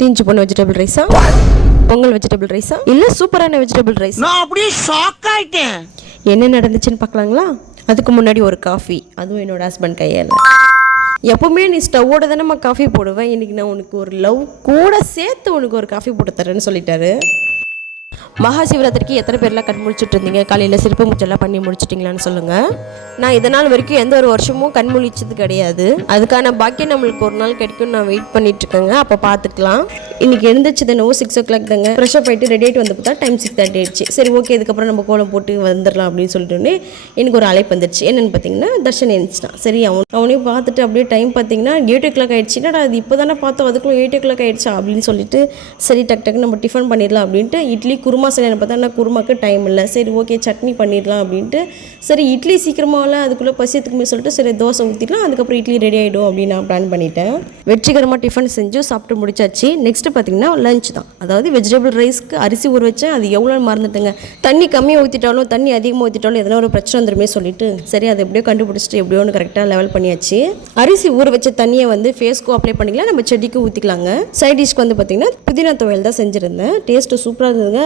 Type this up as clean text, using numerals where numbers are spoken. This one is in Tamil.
தீஞ்சு போன வெஜிடபிள் ரைஸா, பொங்கல் வெஜிடபிள் ரைஸா, இல்ல சூப்பரான வெஜிடபிள் ரைஸ்? நான் அப்படியே ஷாக் ஆயிட்டேன். என்ன நடந்துச்சுன்னு பார்க்கலாங்களா? அதுக்கு முன்னாடி ஒரு காஃபி, அதுவும் என்னோட ஹஸ்பண்ட் கையால். எப்பவுமே நீ ஸ்டவ்வோட தானே காஃபி போடுவேன், இன்னைக்கு நான் உனக்கு ஒரு லவ் கூட சேர்த்து உனக்கு ஒரு காஃபி போட்டு தரேன்னு சொல்லிட்டாரு. மகா சிவராத்திரிக்கு எத்தனை பேர்லாம் கண் முழிச்சிட்டு இருந்தீங்க? காலையில் சிறப்பு முச்செல்லாம் பண்ணி முடிச்சிட்டிங்களான்னு சொல்லுங்கள். நான் இதனால் வரைக்கும் எந்த ஒரு வருஷமும் கண் முழிச்சது கிடையாது. அதுக்கான பாக்கியம் நம்மளுக்கு ஒரு நாள் கிடைக்கும்னு நான் வெயிட் பண்ணிட்டுருக்கேங்க. அப்போ பார்த்துக்கலாம். இன்றைக்கி எழுந்திரிச்சது என்னவோ 6 o'clock தாங்க. ஃப்ரெஷ்ஷப் ஆகிட்டு ரெடி ஆகிட்டு வந்து பார்த்தா டைம் 6:30 ஆயிடுச்சு. சரி ஓகே, இதுக்கப்புறம் நம்ம கோலம் போட்டு வந்துடலாம் அப்படின்னு சொல்லிட்டு எனக்கு ஒரு அழைப்பு வந்துடுச்சு. என்னென்னு பார்த்தீங்கன்னா தர்ஷன் எழுந்துச்சிட்டான். சரி அவனையும் பார்த்துட்டு அப்படியே டைம் பார்த்தீங்கன்னா 8 o'clock ஆகிடுச்சு. என்னடா அது இப்போ தானே பார்த்தோம், அதுக்குள்ளே 8 o'clock ஆகிடுச்சா அப்படின்னு சொல்லிட்டு சரி டக்கு நம்ம டிஃபன் பண்ணிடலாம் அப்படின்ட்டு இட்லி குருமா செய்யணும் பார்த்தா குருமாக்கு டைம் இல்லை. சரி ஓகே சட்னி பண்ணிடலாம் அப்படின்ட்டு சரி இட்லி சீக்கிரமாகல அதுக்குள்ளே பசியத்துக்குமே சொல்லிட்டு சரி தோசை ஊற்றிடலாம், அதுக்கப்புறம் இட்லி ரெடி ஆகிடும் அப்படின்னு நான் பிளான் பண்ணிட்டேன். வெற்றிகரமாக டிஃபன் செஞ்சு சாப்பிட்டு முடிச்சாச்சு. நெக்ஸ்ட்டு பார்த்தீங்கன்னா லஞ்ச் தான். அதாவது வெஜிடபிள் ரைஸ்க்கு அரிசி ஊற வச்சேன், அது எவ்வளோ மறந்துட்டேங்க. தண்ணி கம்மியாக ஊற்றிட்டாலும் தண்ணி அதிகமாக ஊற்றிட்டாலும் எதனா ஒரு பிரச்சனை வந்துருமே சொல்லிட்டு சரி அதை எப்படியோ கண்டுபிடிச்சிட்டு எப்படியோ ஒன்று கரெக்டாக லெவல் பண்ணியாச்சு. அரிசி ஊற வச்ச தண்ணியை வந்து ஃபேஸ்க்கும் அப்ளை பண்ணிக்கலாம், நம்ம செடிக்கு ஊற்றிக்கலாங்க. சைட் டிஷ்க்கு வந்து பார்த்தீங்கன்னா புதினா துவையல் தான் செஞ்சுருந்தேன். டேஸ்ட்டு சூப்பராக இருந்ததுங்க.